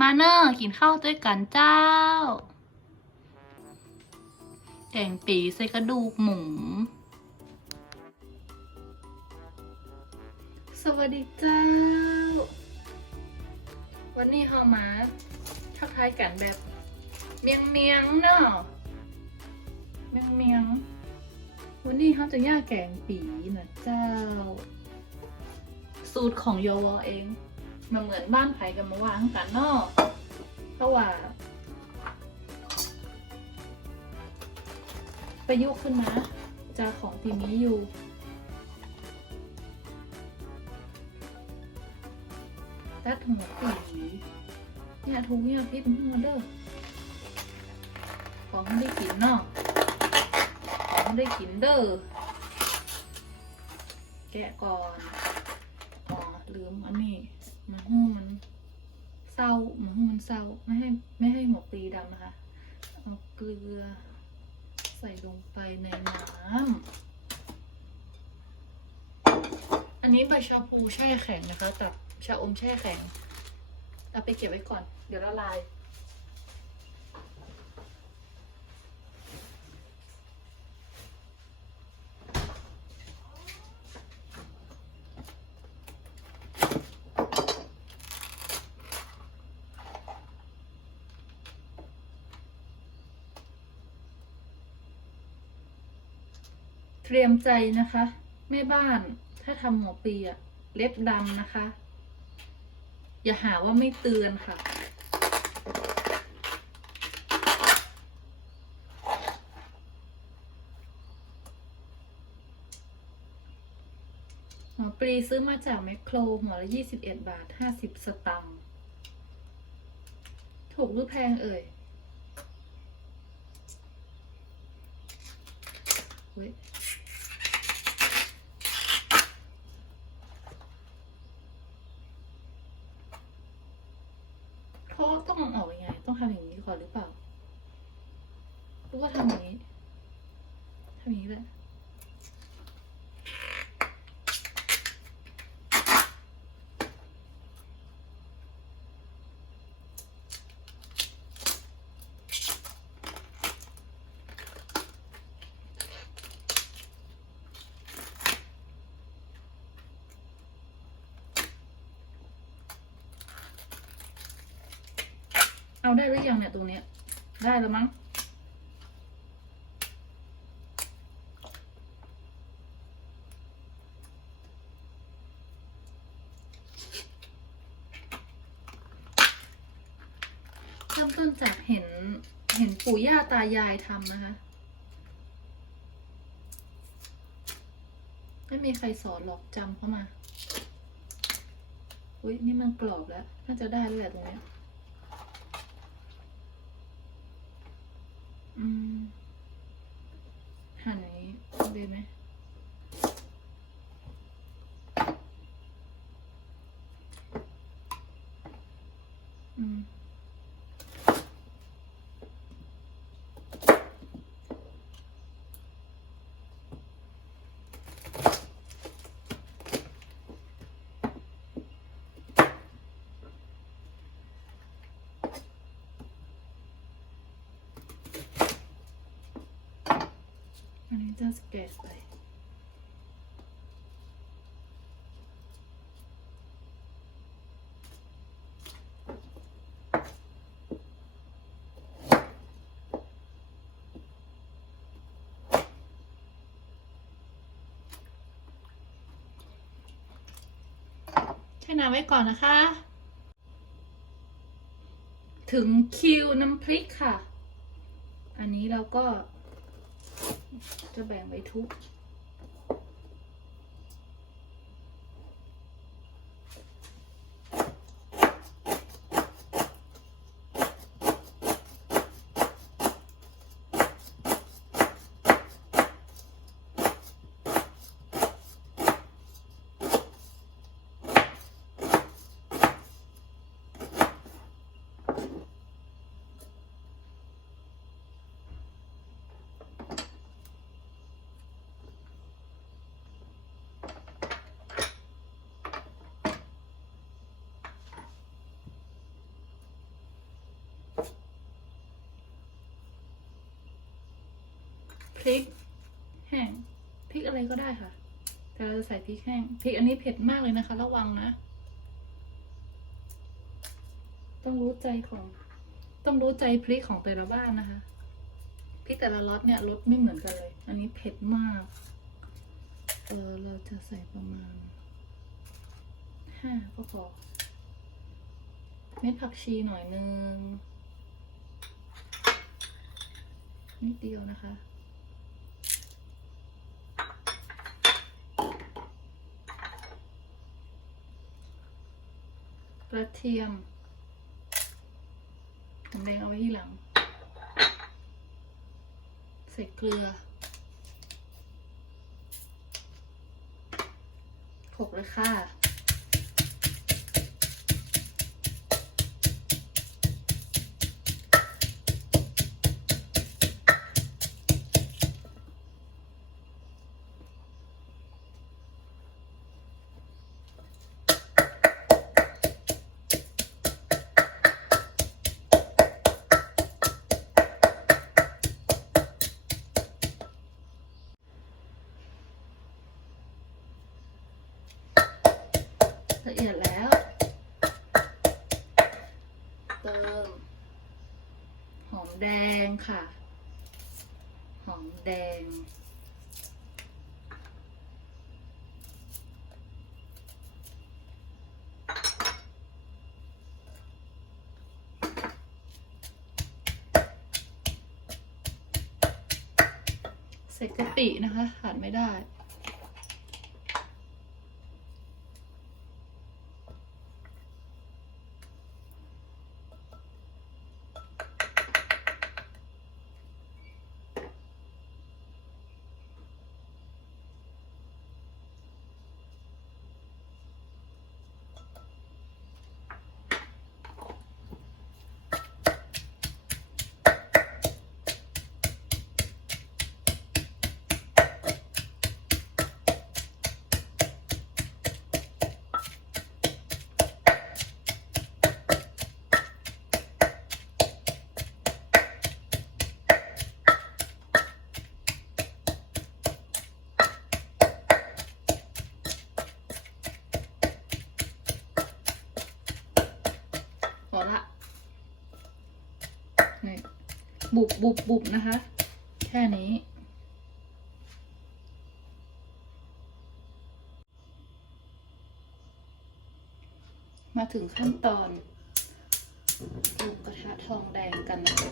มาเนอร์กินข้าวด้วยกันเจ้า แกงปีใส่กระดูกหมู สวัสดีเจ้า วันนี้เรามาทักทายกันแบบเมียงเมียงเนาะเมียงเมียง วันนี้เขาจะย่าแกงปีนะเจ้า สูตรของโยวอเอง มันเหมือนบ้านไผ่กับมาวางกันเนาะเพราะว่า ประยุกต์ขึ้นมาจากของที่มีอยู่ตัดหัวปีเนี่ยทุกเนี่ยพิษหัวเด้อของได้กินเนาะของได้กินเด้อแกะก่อน อ๋อลืมอันนี้ มันหู้มันเศร้ามันหู้มันเศร้าไม่ให้ไม่ให้หัวปลีดำนะคะ เอาเกลือ ใส่ลงไปในน้ำอันนี้ใบชาพูแช่แข็งนะคะ ตับชาอมแช่แข็งเอาไปเก็บไว้ก่อน เดี๋ยวละลาย รียมใจนะคะ แม่บ้านถ้าทำหัวปีอะเล็บดำนะคะ อย่าหาว่าไม่เตือนค่ะ หัวปลีซื้อมาจากแมคโครหัวละยี่สิบเอ็ดบาทห้าสิบสตังค์ถูกหรือแพงเอ่ยเว้ย เขาต้องเอาออกยังไง ต้องทำอย่างนี้ก่อนหรือเปล่าหรือว่าทำอย่างนี้ทำอย่างนี้แหละเอา ได้หรือยังเนี่ยตรงเนี้ย ได้แล้วมั้งเริ่มต้นจากเห็นเห็นปู่ย่าตายายทำนะคะ ไม่มีใครสอนหรอกจำเข้ามา อุ้ยนี่มันกรอบแล้ว น่าจะได้แล้วแหละตรงเนี้ย อืม หั่นอย่างนี้ดีไหมอืม นนี้จะแกะไปแช่น้ำไว้ก่อนนะคะ ถึงคิวน้ำพริกค่ะ อันนี้เราก็ จะแบ่งไว้ทุก พริก แห้งพริกอะไรก็ได้ค่ะ แต่เราจะใส่พริกแห้งพริกอันนี้เผ็ดมากเลยนะคะ ระวังนะ ต้องรู้ใจของ ต้องรู้ใจพริกของแต่ละบ้านนะคะพริกแต่ละรสเนี่ยรสไม่เหมือนกันเลย อันนี้เผ็ดมากเออเราจะใส่ประมาณห้าก็พอเม็ดผักชีหน่อยนึงนิดเดียวนะคะ กระเทียมหอมแดงเอาไว้ที่หลัง ใส่เกลือหกเลยค่ะ ละเอียดแล้ว เติม หอมแดงค่ะ หอมแดงใส่กะปินะคะขาดไม่ได้ พอละนี่ บุบบุบนะคะ แค่นี้ มาถึงขั้นตอนปรุงกระทะทองแดงกันนะคะ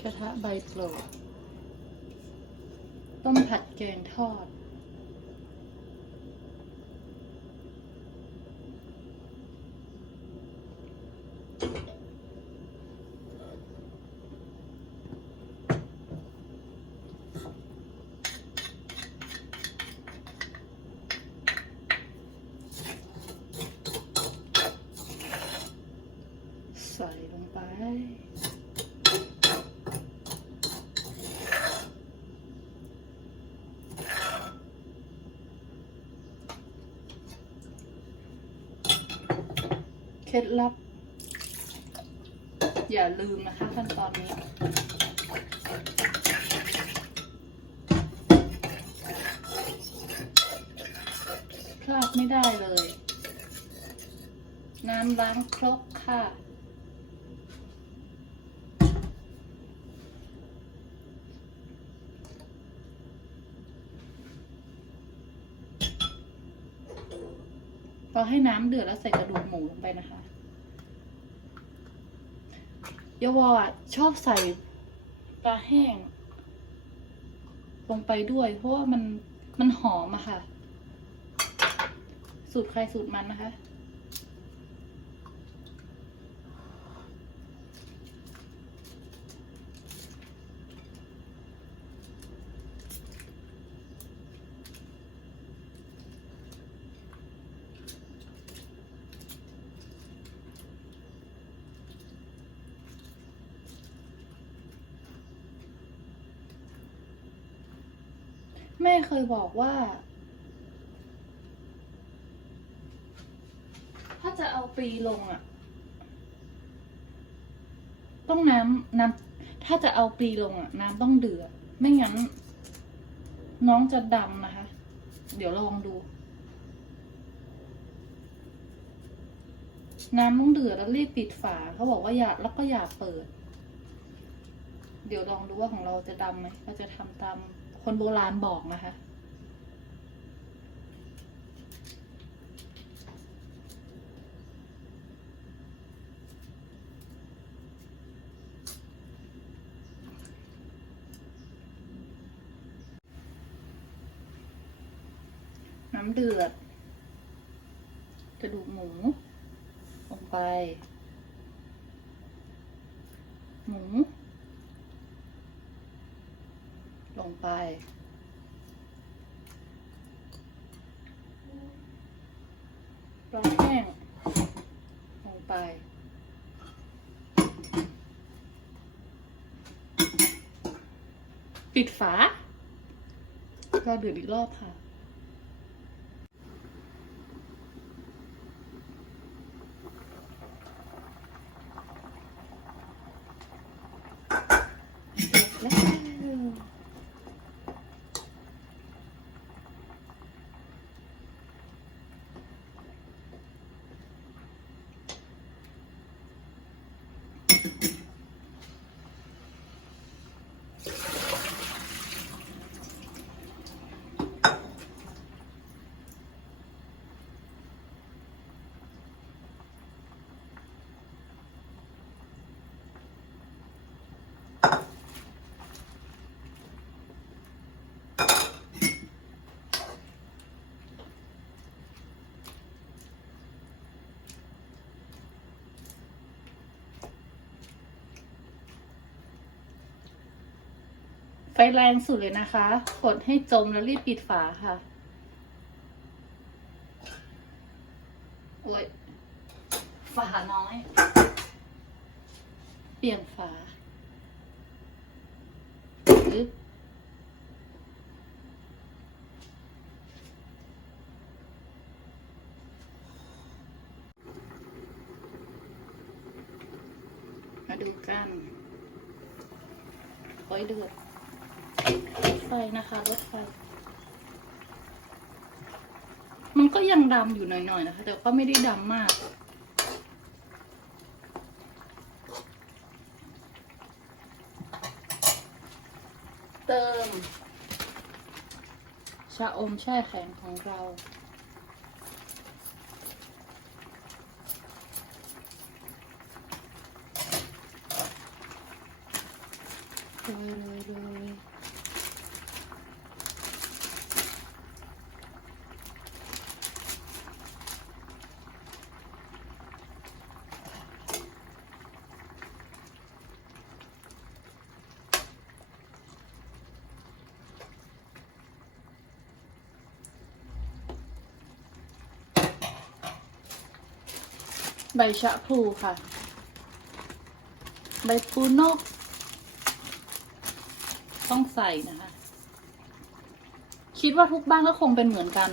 กระทะใบโปรดต้มผัดแกงทอด ใส่ลงไป เคล็ดลับ อย่าลืมนะคะขั้นตอนนี้ พลาดไม่ได้เลย น้ำล้างครกค่ะ เราให้น้ำเดือดแล้วใส่กระดูกหมูลงไปนะคะยาวอะชอบใส่ปลาแห้ง ลงไปด้วย เพราะว่ามันมันหอมอะค่ะ สูตรใครสูตรมันนะคะ แม่เคยบอกว่า ถ้าจะเอาปีลงอะต้องน้ำน้ำถ้าจะเอาปีลงอะน้ำต้องเดือดไม่งั้น น้องจะดำนะคะ เดี๋ยวลองดู น้ำต้องเดือดแล้วรีบปิดฝาเขาบอกว่าอย่าแล้วก็อย่าเปิด เดี๋ยวลองดูว่าของเราจะดำไหมเราจะทำตาม คนโบราณบอกนะคะ น้ำเดือด กระดูกหมู ลงไป หมู ล งไป ปลาแห้งลงไป ปิดฝา ก็เดือดอีกรอบค่ะ แล้วไฟแรงสุดเลยนะคะ กดให้จมแล้วรีบปิดฝาค่ะ โอ้ย ฝาน้อย เปลี่ยนฝาอึ๊บมาดูกันโอ้ยเดือดรถ ไฟนะคะรถไฟ มันก็ยังดำอยู่หน่อยๆนะคะ แต่ก็ไม่ได้ดำมากเติมชาอมแช่แข็งของเรา โรยโรยโรย ใบชะพลูค่ะ ใบพลูนก ต้องใส่นะคะ คิดว่าทุกบ้านก็คงเป็นเหมือนกัน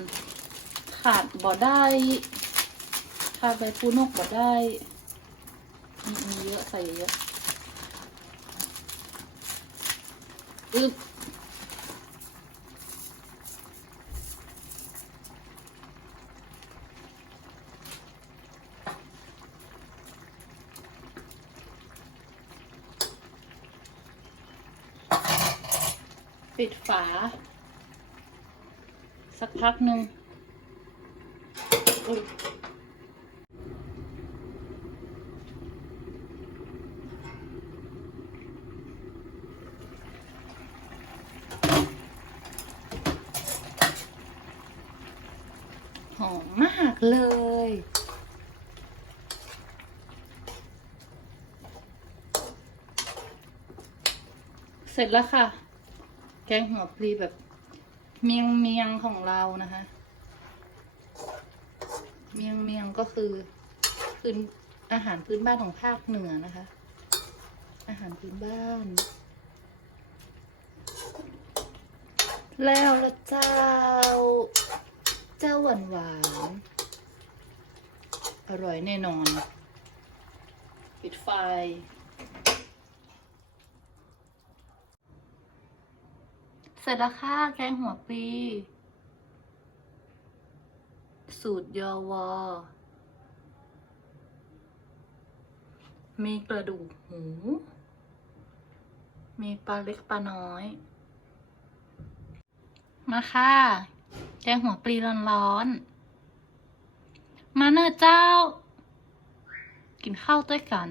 ขาดบ่ได้ ขาดใบพลูนกบ่ได้มีมีเยอะใส่เยอะอึบ ปิดฝา สักพักหนึ่งหอมมากเลยเสร็จแล้วค่ะ แกงหัวปลีแบบเมียงเมียงของเรานะคะ เมียงเมียงก็คือพื้นอาหารพื้นบ้านของภาคเหนือนะคะ อาหารพื้นบ้าน แล้วละเจ้า เจ้าหวานหวานอร่อยแน่นอน ปิดไฟ เสร็จแล้วค่ะ แกงหัวปี สูตรยอวอ มีกระดูกหมู มีปลาเล็กปลาน้อย มาค่ะ แกงหัวปลีร้อนๆ มาเนอะเจ้า กินข้าวด้วยกัน